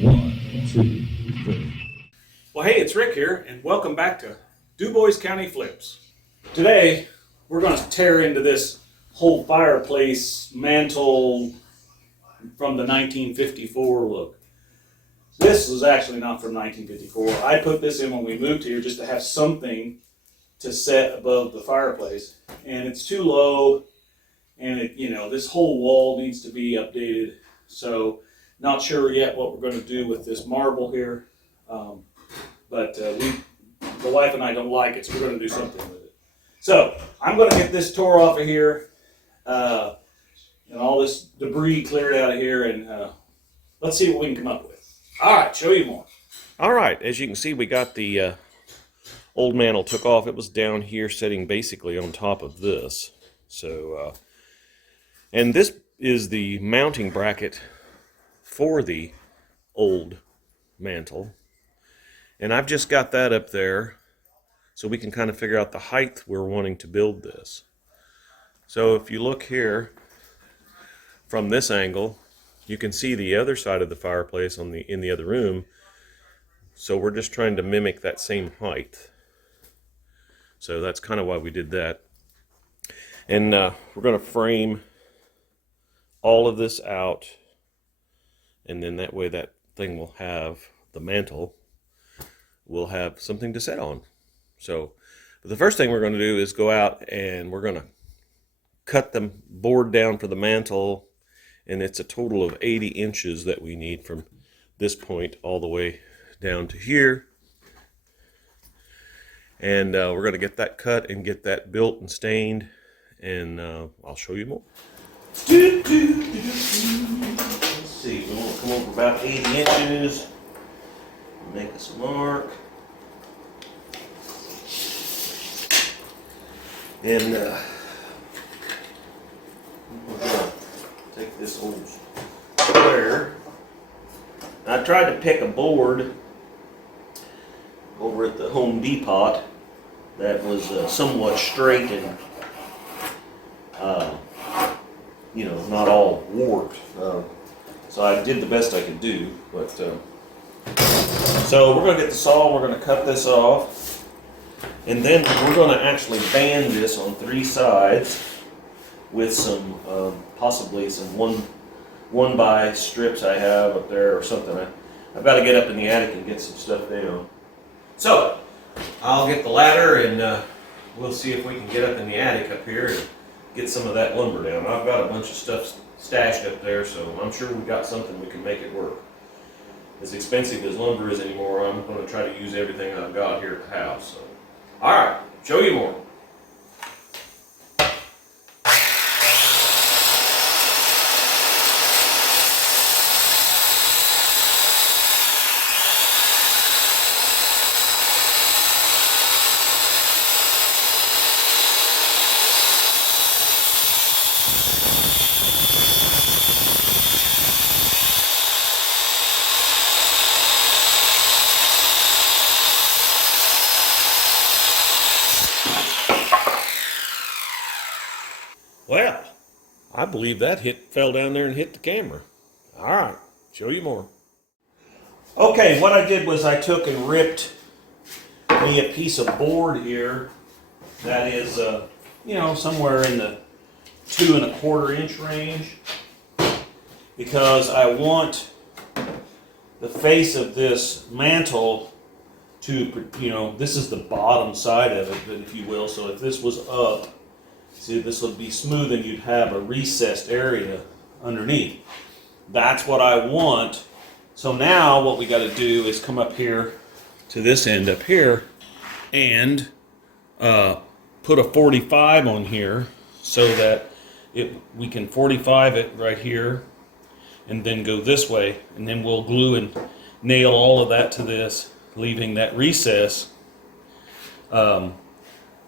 1, 2, 3. Well, hey, it's Rick here, and welcome back to DuBois County Flips. Today, we're going to tear into this whole fireplace mantle from the 1954 look. This was actually not from 1954. I put this in when we moved here just to have something to set above the fireplace, and it's too low, and this whole wall needs to be updated. So, not sure yet what we're going to do with this marble here, but the wife and I don't like it, so we're going to do something with it. So, I'm going to get this tore off of here, and all this debris cleared out of here, and let's see what we can come up with. All right, show you more. All right, as you can see, we got the old mantle took off. It was down here sitting basically on top of this. So, and this is the mounting bracket for the old mantle. And I've just got that up there so we can kind of figure out the height we're wanting to build this. So if you look here from this angle, you can see the other side of the fireplace in the other room. So we're just trying to mimic that same height. So that's kind of why we did that. And we're going to frame all of this out, and then that way that thing will have, the mantle will have something to set on. So the first thing we're going to do is go out and we're going to cut the board down for the mantle, and it's a total of 80 inches that we need from this point all the way down to here. And we're going to get that cut and get that built and stained, and I'll show you more. Let's see, we want to come over about 80 inches, make us a mark, and we're going to take this old square. I tried to pick a board over at the Home Depot that was somewhat straight and not all warped. So I did the best I could do, but so we're going to get the saw, we're going to cut this off, and then we're going to actually band this on 3 sides with some possibly some one by strips I have up there or something. I've got to get up in the attic and get some stuff down. So I'll get the ladder and we'll see if we can get up in the attic up here and get some of that lumber down. I've got a bunch of stuff stashed up there, so I'm sure we've got something we can make it work. As expensive as lumber is anymore, I'm going to try to use everything I've got here at the house. So, all right, show you more. Well, I believe that fell down there and hit the camera. All right, show you more. Okay, what I did was I took and ripped me a piece of board here that is, somewhere in the 2 1/4 inch range, because I want the face of this mantle to, this is the bottom side of it, if you will. So if this was up, see, this would be smooth and you'd have a recessed area underneath. That's what I want. So now what we got to do is come up here to this end up here and put a 45 on here so that we can 45 it right here and then go this way, and then we'll glue and nail all of that to this, leaving that recess for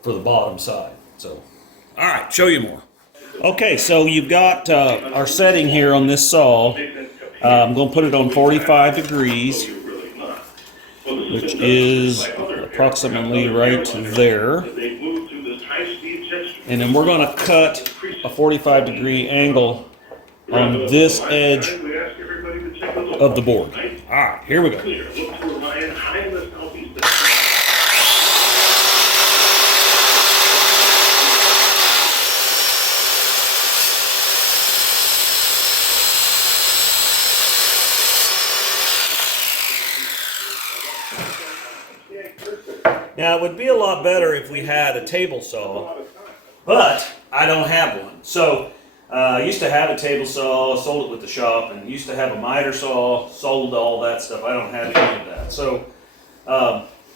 the bottom side. So, all right, show you more. Okay, so you've got our setting here on this saw. I'm going to put it on 45 degrees, which is approximately right there. And then we're going to cut a 45-degree angle on this edge of the board. All right, here we go. Now, it would be a lot better if we had a table saw, but I don't have one. So, I used to have a table saw, sold it with the shop, and used to have a miter saw, sold all that stuff. I don't have any of that. So,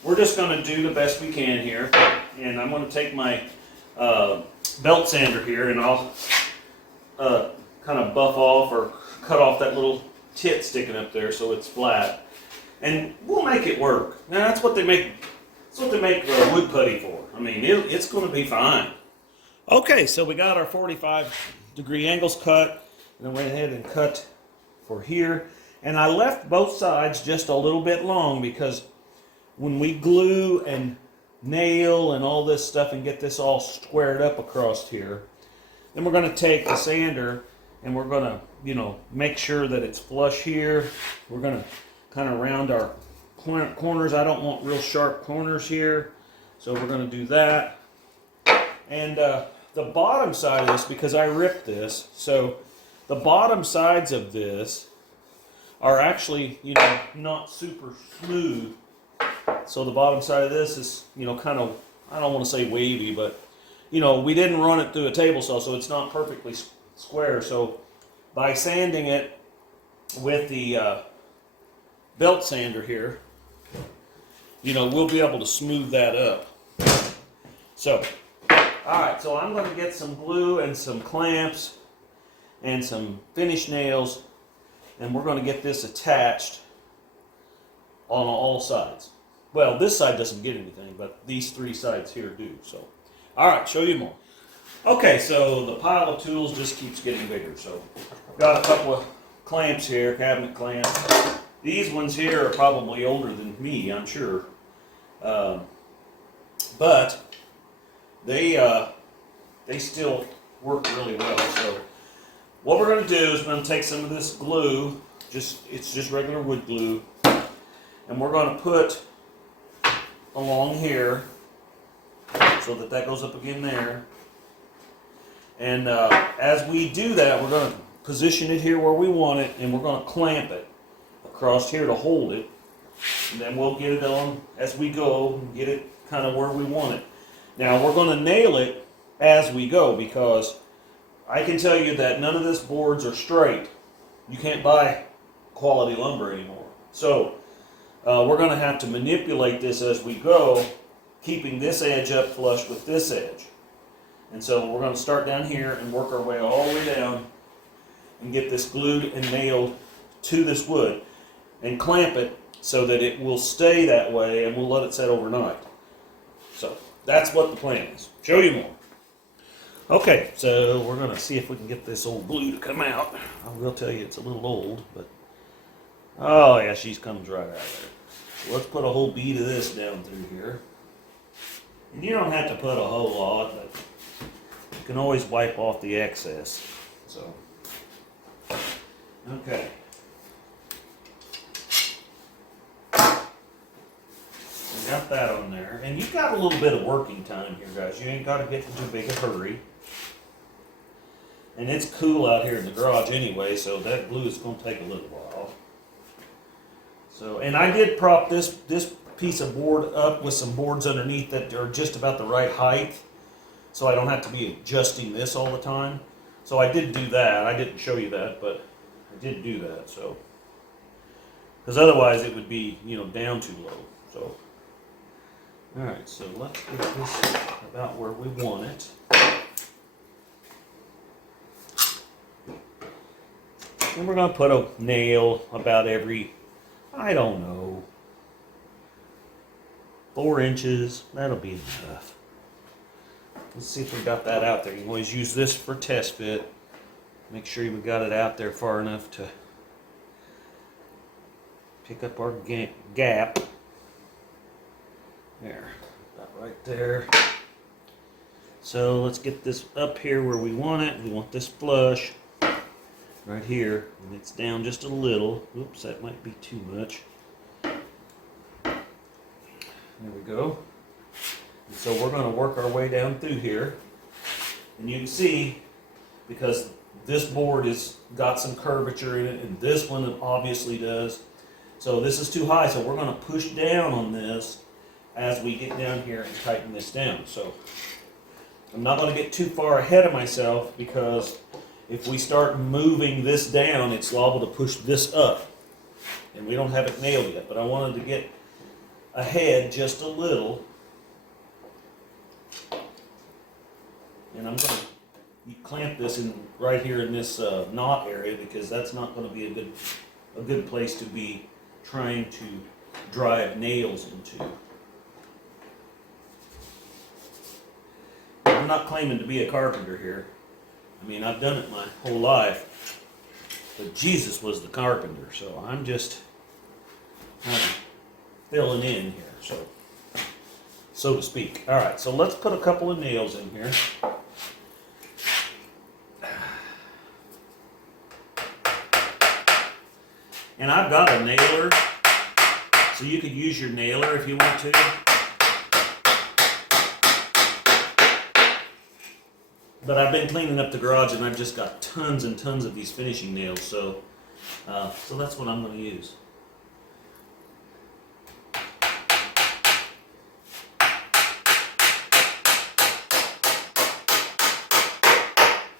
we're just going to do the best we can here, and I'm going to take my belt sander here, and I'll kind of buff off or cut off that little tit sticking up there so it's flat, and we'll make it work. Now, that's what they make. That's what they make wood putty for. I mean, it's going to be fine. Okay, so we got our 45-degree angles cut, and I went ahead and cut for here. And I left both sides just a little bit long because when we glue and nail and all this stuff and get this all squared up across here, then we're going to take the sander and we're going to, make sure that it's flush here. We're going to kind of round our corners. I don't want real sharp corners here, so we're going to do that. And the bottom side of this, because I ripped this, so the bottom sides of this are actually, not super smooth. So the bottom side of this is, kind of, I don't want to say wavy, but, we didn't run it through a table saw, so it's not perfectly square. So by sanding it with the belt sander here, we'll be able to smooth that up. So, all right, so I'm going to get some glue and some clamps and some finish nails, and we're going to get this attached on all sides. Well, this side doesn't get anything, but these three sides here do. So, all right, show you more. Okay, so the pile of tools just keeps getting bigger. So, got a couple of clamps here, cabinet clamps. These ones here are probably older than me, I'm sure. But they still work really well. So what we're going to do is we're going to take some of this glue, it's just regular wood glue, and we're going to put along here so that goes up again there. And as we do that, we're going to position it here where we want it, and we're going to clamp it across here to hold it, and then we'll get it on as we go and get it kind of where we want it. Now we're going to nail it as we go, because I can tell you that none of this boards are straight. You can't buy quality lumber anymore. So we're going to have to manipulate this as we go, keeping this edge up flush with this edge. And so we're going to start down here and work our way all the way down and get this glued and nailed to this wood and clamp it so that it will stay that way, and we'll let it set overnight. So that's what the plan is. Show you more. Okay, so we're going to see if we can get this old glue to come out. I will tell you it's a little old, but oh yeah, she comes right out of there. So let's put a whole bead of this down through here. And you don't have to put a whole lot, but you can always wipe off the excess. So, okay. Got that on there, and you've got a little bit of working time here, guys. You ain't got to get in too big a hurry. And it's cool out here in the garage anyway, so that glue is going to take a little while. So, and I did prop this piece of board up with some boards underneath that are just about the right height, so I don't have to be adjusting this all the time. So I did do that. I didn't show you that, but I did do that. So, because otherwise it would be, down too low. So. Alright, so let's get this about where we want it. And we're going to put a nail about every, I don't know, 4 inches. That'll be enough. Let's see if we got that out there. You can always use this for test fit. Make sure we got it out there far enough to pick up our gap. There, about right there. So let's get this up here where we want it. We want this flush. right here, and it's down just a little. Oops, that might be too much. There we go. And so we're going to work our way down through here. And you can see, because this board has got some curvature in it, and this one obviously does. So this is too high, so we're going to push down on this as we get down here and tighten this down. So I'm not going to get too far ahead of myself, because if we start moving this down, it's liable to push this up. And we don't have it nailed yet, but I wanted to get ahead just a little. And I'm going to clamp this in right here in this knot area, because that's not going to be a good place to be trying to drive nails into. I'm not claiming to be a carpenter here. I mean, I've done it my whole life, but Jesus was the carpenter, so I'm just kind of filling in here, so to speak. All right, so let's put a couple of nails in here. And I've got a nailer, so you could use your nailer if you want to. But I've been cleaning up the garage, and I've just got tons and tons of these finishing nails, so that's what I'm going to use.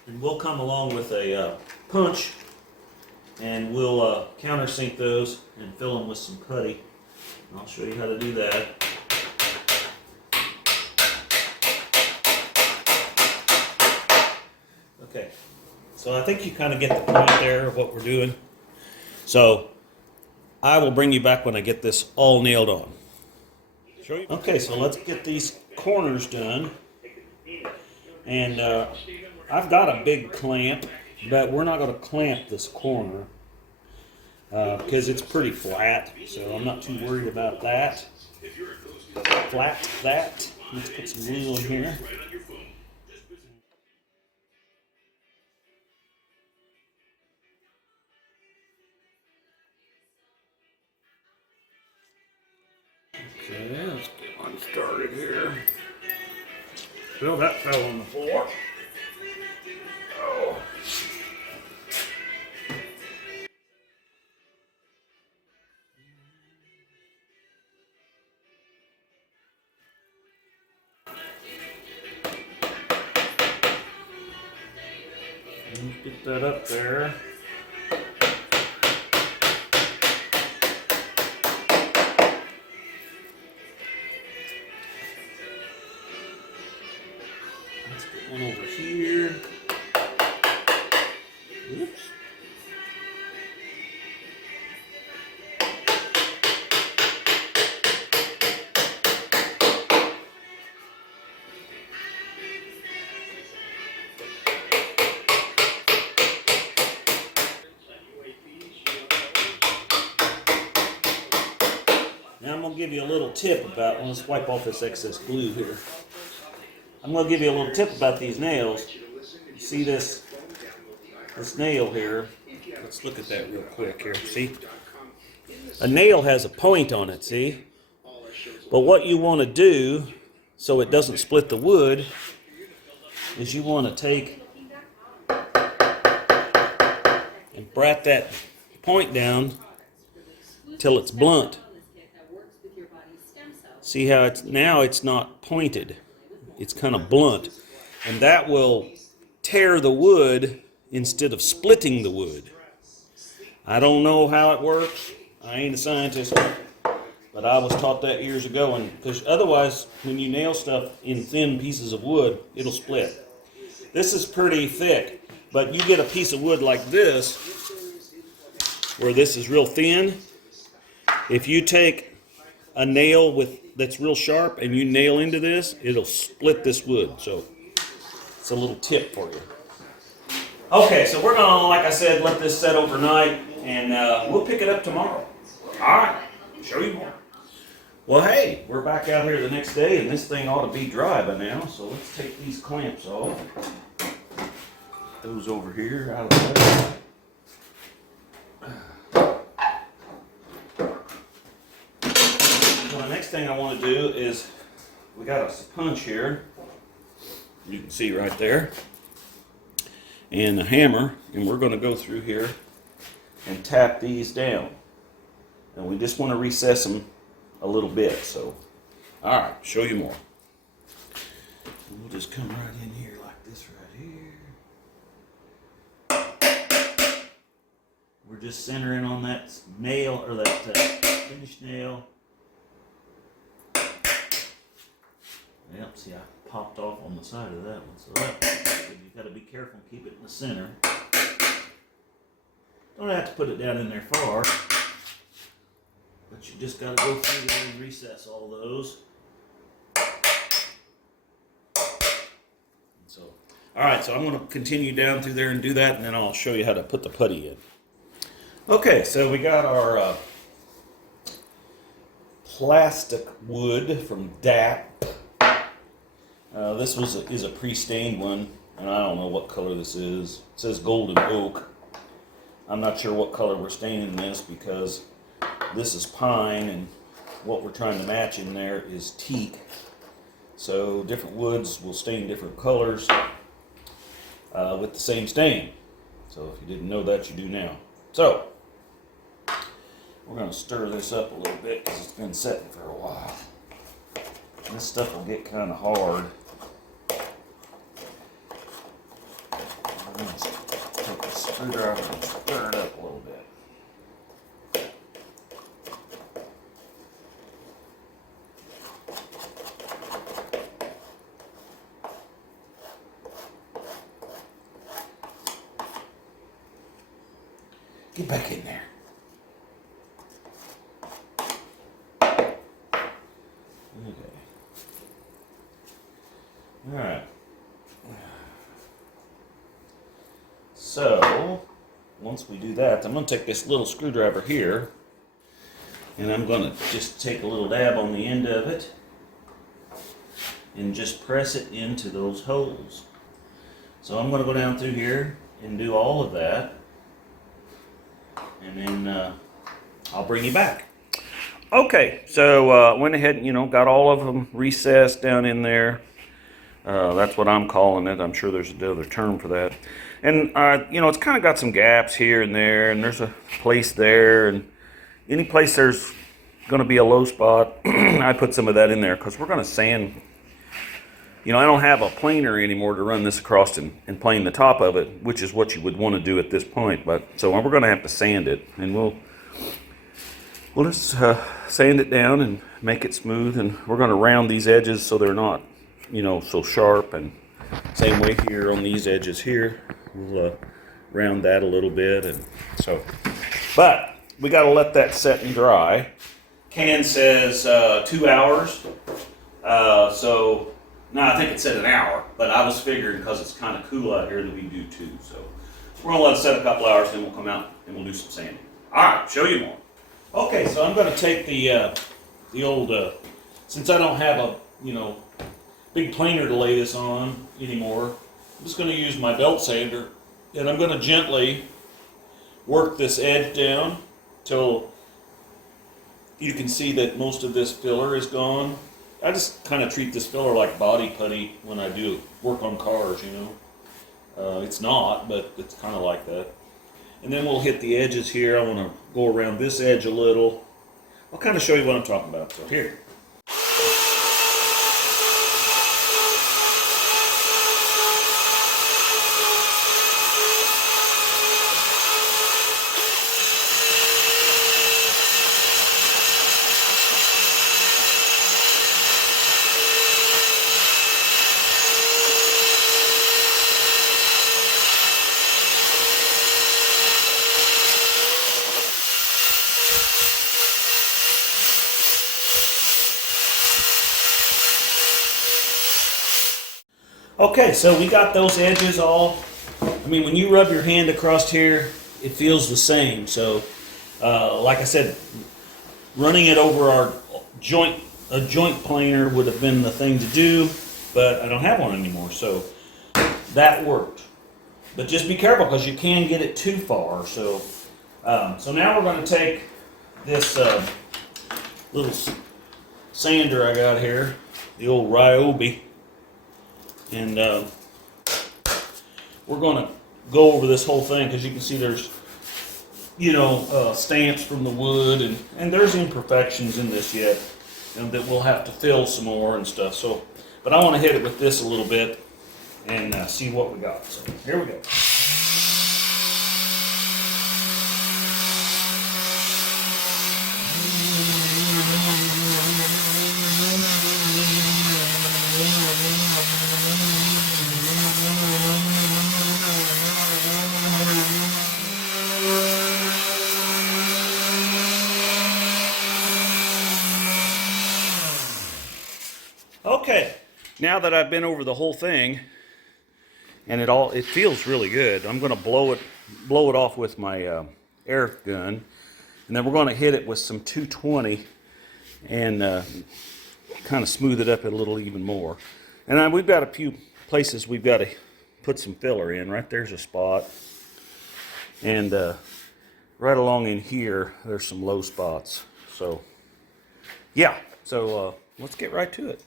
And we'll come along with a punch, and we'll countersink those and fill them with some putty. And I'll show you how to do that. Okay, so I think you kind of get the point there of what we're doing. So I will bring you back when I get this all nailed on. Okay, so let's get these corners done. And I've got a big clamp, but we're not going to clamp this corner because it's pretty flat, so I'm not too worried about that. Flat that. Let's put some glue on here. Okay, let's get one started here. Well, that fell on the floor. Oh. Let's get that up there. Let's get one over here. Oops. Now I'm going to give you a little tip about, let's wipe off this excess glue here. I'm going to give you a little tip about these nails. You see this nail here? Let's look at that real quick here. See? A nail has a point on it, see? But what you want to do, so it doesn't split the wood, is you want to take and brat that point down till it's blunt. See how it's not pointed. It's kind of blunt. And that will tear the wood instead of splitting the wood. I don't know how it works. I ain't a scientist, but I was taught that years ago. And because otherwise, when you nail stuff in thin pieces of wood, it'll split. This is pretty thick, but you get a piece of wood like this, where this is real thin. If you take a nail that's real sharp and you nail into this, it'll split this wood. So it's a little tip for you. Okay, so we're gonna, like I said, let this set overnight, and we'll pick it up tomorrow. All right, show you more. Well, hey, we're back out here the next day, and this thing ought to be dry by now. So let's take these clamps off. Those over here out of the way. Well, the next thing I want to do is, we got a punch here, you can see right there, and a hammer, and we're going to go through here and tap these down. And we just want to recess them a little bit. So, all right, show you more. We'll just come right in here like this right here. We're just centering on that nail, or that finished nail. Yep, see, I popped off on the side of that one, so you've got to be careful and keep it in the center. Don't have to put it down in there far, but you just got to go through there and recess all those. So, all right, so I'm going to continue down through there and do that, and then I'll show you how to put the putty in. Okay, so we got our plastic wood from DAP. This is a pre-stained one, and I don't know what color this is. It says golden oak. I'm not sure what color we're staining this, because this is pine, and what we're trying to match in there is teak. So different woods will stain different colors with the same stain. So if you didn't know that, you do now. So we're going to stir this up a little bit because it's been setting for a while. This stuff will get kind of hard. I'm going to take a screwdriver and stir it up a little bit. Get back in there. Okay. All right. So, once we do that, I'm going to take this little screwdriver here, and I'm going to just take a little dab on the end of it and just press it into those holes. So I'm going to go down through here and do all of that, and then I'll bring you back. Okay, so went ahead and, got all of them recessed down in there. That's what I'm calling it. I'm sure there's another term for that. And, it's kind of got some gaps here and there, and there's a place there, and any place there's going to be a low spot, I put some of that in there because we're going to sand. I don't have a planer anymore to run this across and plane the top of it, which is what you would want to do at this point. But so we're going to have to sand it, and we'll just sand it down and make it smooth, and we're going to round these edges so they're not, so sharp. And same way here on these edges here, we'll round that a little bit, and so. But we got to let that set and dry. Can says 2 hours, so. No, I think it said an hour, but I was figuring because it's kind of cool out here that we do 2. So we're going to let it set a couple hours, then we'll come out and we'll do some sanding. All right, show you more. Okay, so I'm going to take the old, since I don't have a, big planer to lay this on anymore, I'm just going to use my belt sander, and I'm going to gently work this edge down till you can see that most of this filler is gone. I just kind of treat this filler like body putty when I do work on cars, It's not, but it's kind of like that. And then we'll hit the edges here. I want to go around this edge a little. I'll kind of show you what I'm talking about. So here. Okay, so we got those edges all. When you rub your hand across here, it feels the same. So, like I said, running it over a joint planer would have been the thing to do, but I don't have one anymore, so that worked. But just be careful because you can get it too far. So, So now we're going to take this little sander I got here, the old Ryobi, and we're going to go over this whole thing because you can see there's, stamps from the wood, and there's imperfections in this yet, and that we'll have to fill some more and stuff. So, but I want to hit it with this a little bit and see what we got. So here we go. Okay, now that I've been over the whole thing, and it feels really good, I'm going to blow it off with my air gun, and then we're going to hit it with some 220 and kind of smooth it up a little even more. And we've got a few places we've got to put some filler in. Right there's a spot, and right along in here there's some low spots. So yeah, so let's get right to it.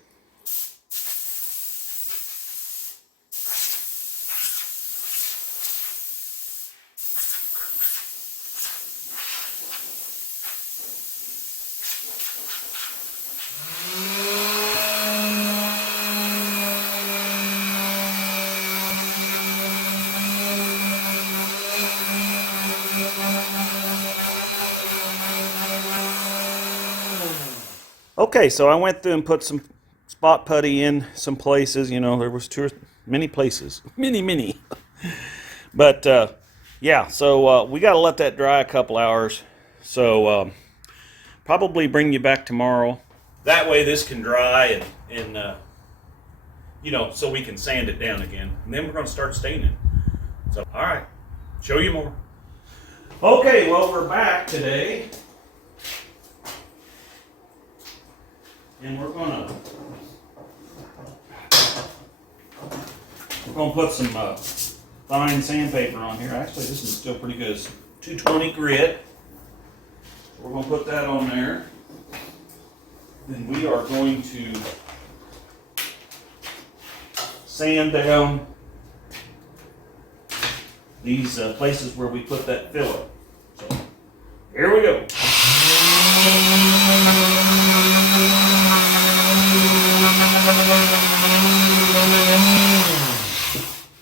Okay, so I went through and put some spot putty in some places. There was many places, many. But yeah, so we got to let that dry a couple hours. So probably bring you back tomorrow. That way this can dry and so we can sand it down again. And then we're going to start staining. So, all right, show you more. Okay, well, we're back today. And we're gonna put some fine sandpaper on here. Actually, this is still pretty good. It's 220 grit. So we're gonna put that on there. Then we are going to sand down these places where we put that filler. So here we go.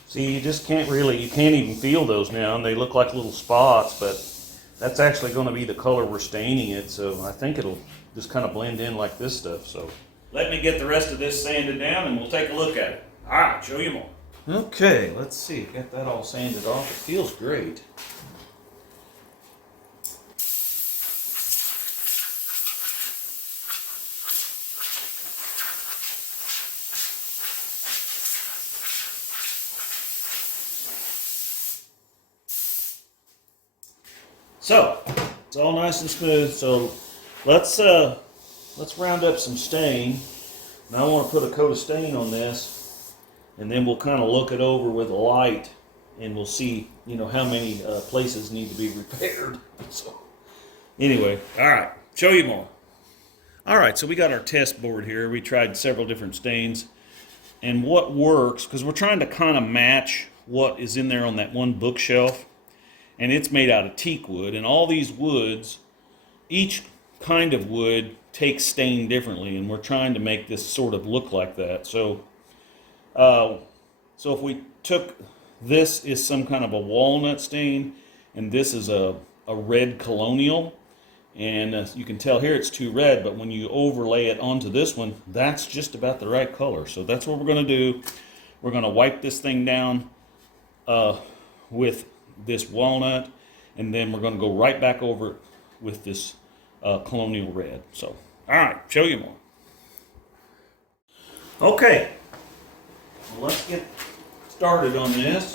See, you just can't even feel those now, and they look like little spots, but that's actually going to be the color we're staining it, so I think it'll just kind of blend in like this stuff. So let me get the rest of this sanded down and we'll take a look at it. All right, show you more. Okay, let's see. Got that all sanded off. It feels great. So it's all nice and smooth. So let's round up some stain. Now I want to put a coat of stain on this, and then we'll kind of look it over with a light, and we'll see how many places need to be repaired. So anyway, all right, show you more. All right, so we got our test board here. We tried several different stains, and what works, because we're trying to kind of match what is in there on that one bookshelf. And it's made out of teak wood, and all these woods, each kind of wood takes stain differently, and we're trying to make this sort of look like that. So, so if we took, this is some kind of a walnut stain, and this is a red colonial, and you can tell here it's too red, but when you overlay it onto this one, that's just about the right color. So that's what we're going to do. We're going to wipe this thing down with this walnut, and then we're going to go right back over it with this colonial red. So, all right, show you more. Okay, well, let's get started on this.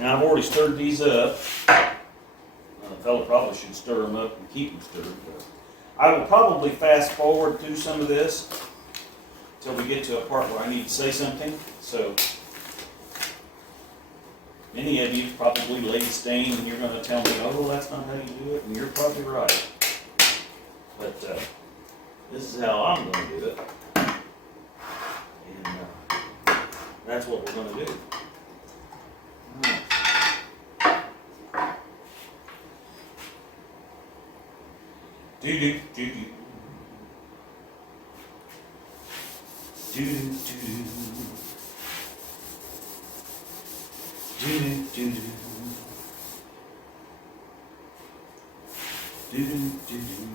Now I've already stirred these up. The fella probably should stir them up and keep them stirred. But I will probably fast forward through some of this until we get to a part where I need to say something. So Many of you probably laid stain and you're going to tell me, oh, that's not how you do it, and you're probably right. But this is how I'm going to do it. And that's what we're going to do. Do-do, do-do. Do-do, do-do. Do-do, do-do. Do-do, do-do.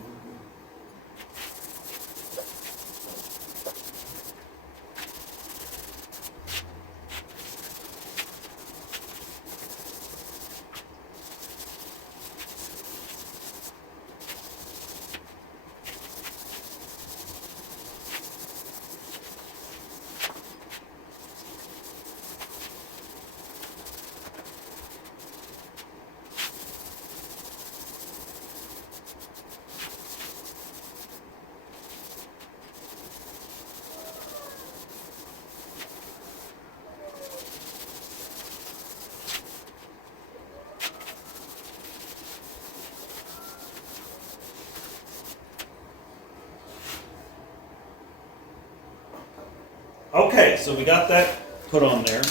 Okay, so we got that put on there.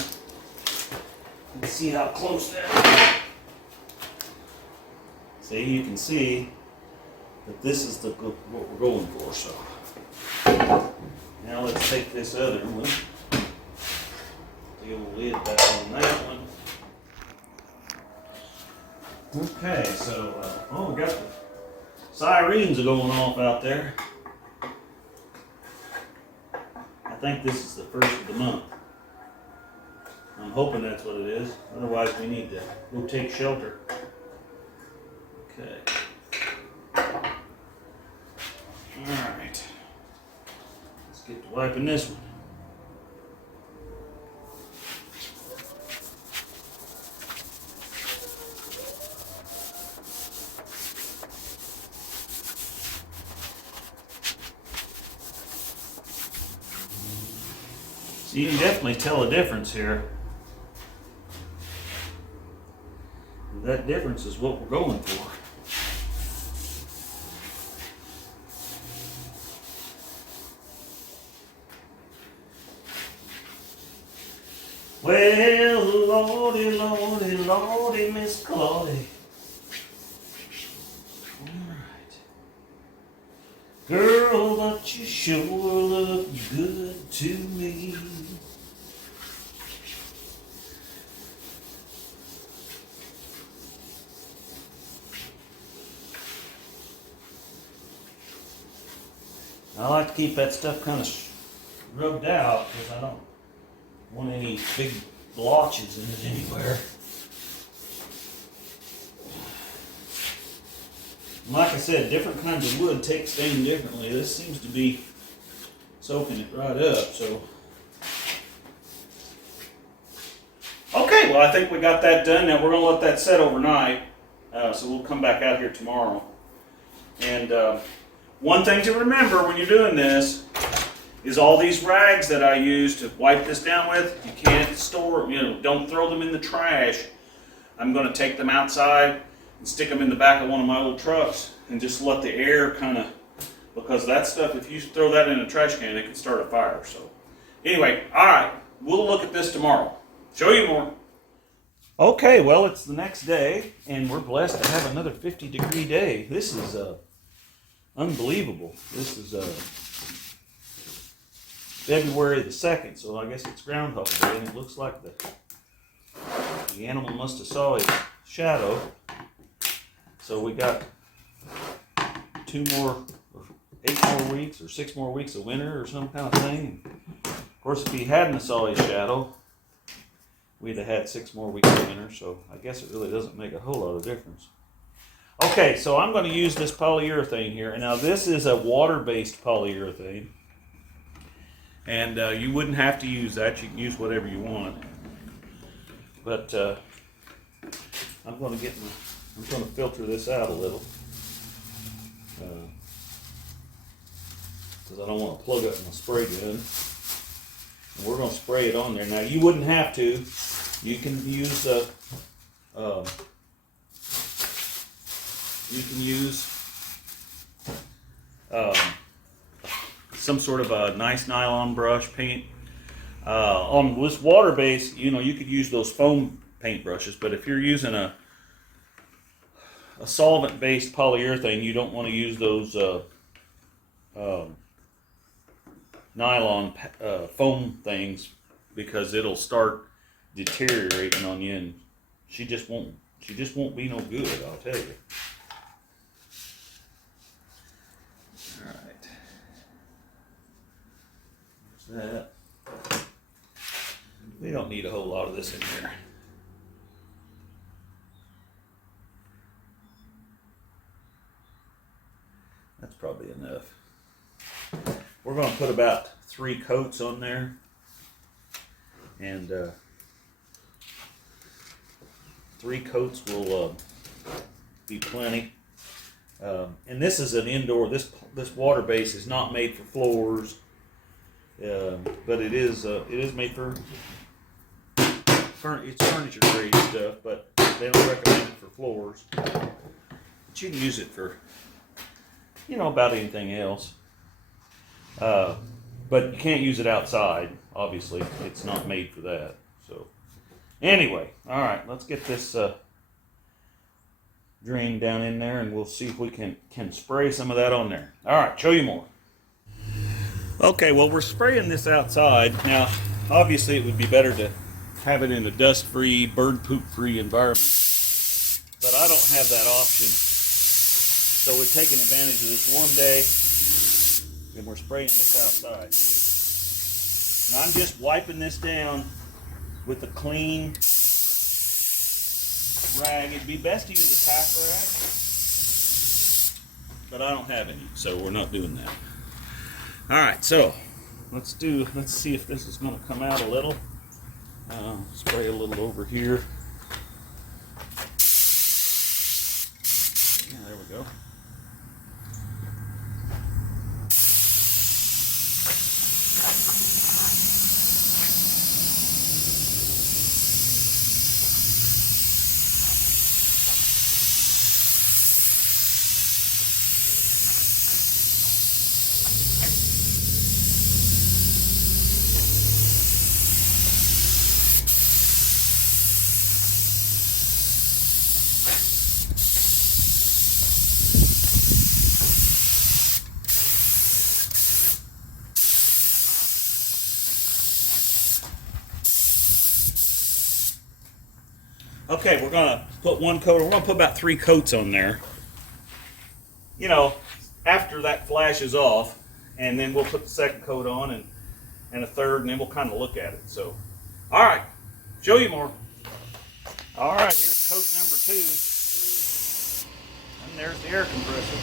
Let's see how close that is. See, you can see that this is what we're going for. So now let's take this other one, the old lid back on that one. Okay, so oh, we got the sirens are going off out there. I think this is the first of the month. I'm hoping that's what it is. Otherwise, we need to go take shelter. Okay. Alright. Let's get to wiping this one. So you can definitely tell a difference here. That difference is what we're going for. Well, lordy, lordy, lordy, Miss Claudie. Alright. Girl, but you sure look good to me. I like to keep that stuff kind of rubbed out because I don't want any big blotches in it anywhere. Like I said, different kinds of wood take stain differently. This seems to be soaking it right up, so. Okay, well I think we got that done. Now we're gonna let that set overnight. So we'll come back out here tomorrow. And one thing to remember when you're doing this is all these rags that I use to wipe this down with, you can't store, don't throw them in the trash. I'm going to take them outside and stick them in the back of one of my old trucks and just let the air kind of, because that stuff, if you throw that in a trash can, it can start a fire. So anyway, all right, we'll look at this tomorrow. Show you more. Okay, well, it's the next day, and we're blessed to have another 50-degree day. This is unbelievable. This is February the 2nd, so I guess it's Groundhog Day, and it looks like the animal must have saw his shadow. So we got 8 more weeks or 6 more weeks of winter or some kind of thing. Of course, if he hadn't saw his shadow, we'd have had 6 more weeks of winter, so I guess it really doesn't make a whole lot of difference. Okay, so I'm going to use this polyurethane here. And now this is a water-based polyurethane. And you wouldn't have to use that. You can use whatever you want. But I'm going to filter this out a little. Because I don't want to plug up my spray gun. And we're going to spray it on there. Now you wouldn't have to. You can use some sort of a nice nylon brush paint. On this water base, you could use those foam paint brushes, but if you're using a solvent-based polyurethane, you don't want to use those nylon foam things, because it'll start deteriorating on you, and she just won't be no good, I'll tell you. All right, there's that. We don't need a whole lot of this in here. That's probably enough. We're going to put about 3 coats on there, and 3 coats will be plenty. And this is an indoor. This water base is not made for floors, but it is made for it's furniture grade stuff. But they don't recommend it for floors. But you can use it for about anything else. But you can't use it outside. Obviously, it's not made for that. So anyway, all right, let's get this drain down in there, and we'll see if we can spray some of that on there. All right, show you more. Okay, well, we're spraying this outside. Now, obviously, it would be better to have it in a dust-free, bird poop-free environment, but I don't have that option. So we're taking advantage of this warm day, and we're spraying this outside. Now, I'm just wiping this down with a clean rag. It'd be best to use a tack rag, but I don't have any, so we're not doing that. All right, so let's see if this is going to come out a little. Spray a little over here. Yeah, there we go. Okay, we're gonna put 1 coat. We're gonna put about 3 coats on there. After that flashes off, and then we'll put the 2nd coat on, and a 3rd, and then we'll kind of look at it. So, all right, show you more. All right, here's coat number 2, and there's the air compressor.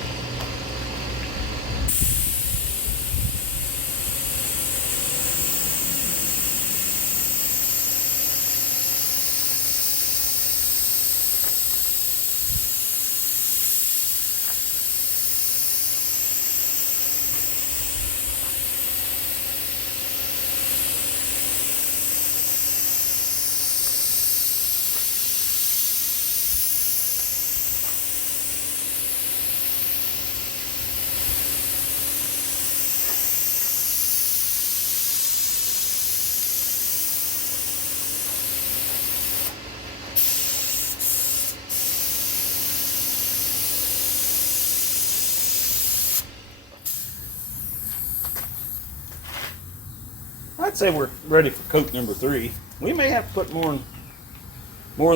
I'd say we're ready for coat number 3. We may have to put more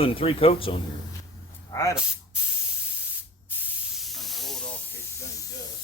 than 3 coats on here. I don't know. Kind of blow it off in case it's any dust.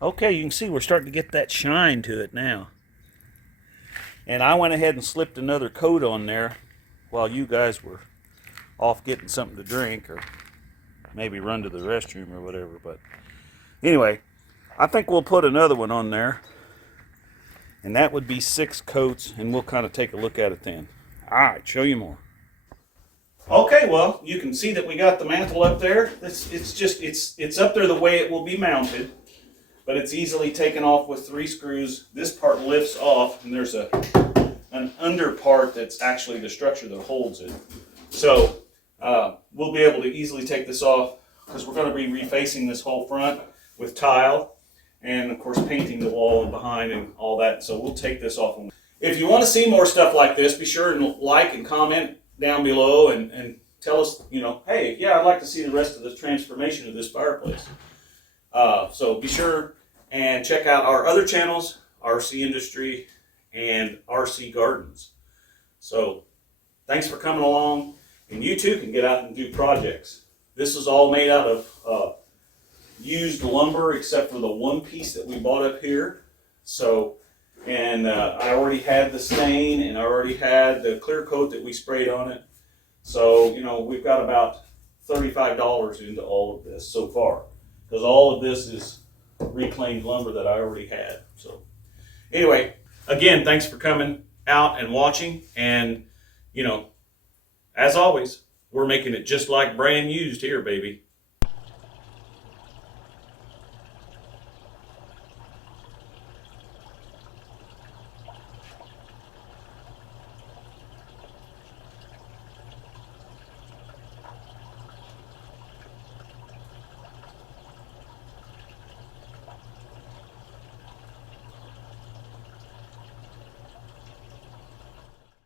Okay, you can see we're starting to get that shine to it now. And I went ahead and slipped another coat on there while you guys were off getting something to drink or maybe run to the restroom or whatever. But anyway, I think we'll put another one on there. And that would be 6 coats, and we'll kind of take a look at it then. All right, show you more. Okay, well, you can see that we got the mantle up there. It's up there the way it will be mounted, but it's easily taken off with 3 screws. This part lifts off, and there's an under part that's actually the structure that holds it. So we'll be able to easily take this off because we're going to be refacing this whole front with tile. And of course painting the wall and behind and all that. So we'll take this off. If you want to see more stuff like this, be sure and like and comment down below and tell us, you know, hey, yeah, I'd like to see the rest of the transformation of this fireplace. So be sure and check out our other channels, RCindustry and RC Gardens. So thanks for coming along, and you too can get out and do projects. This is all made out of used lumber except for the one piece that we bought up here. So, and I already had the stain and I already had the clear coat that we sprayed on it. So, you know, we've got about $35 into all of this so far, because all of this is reclaimed lumber that I already had. So anyway, again, thanks for coming out and watching. And, you know, as always, we're making it just like brand used here, baby.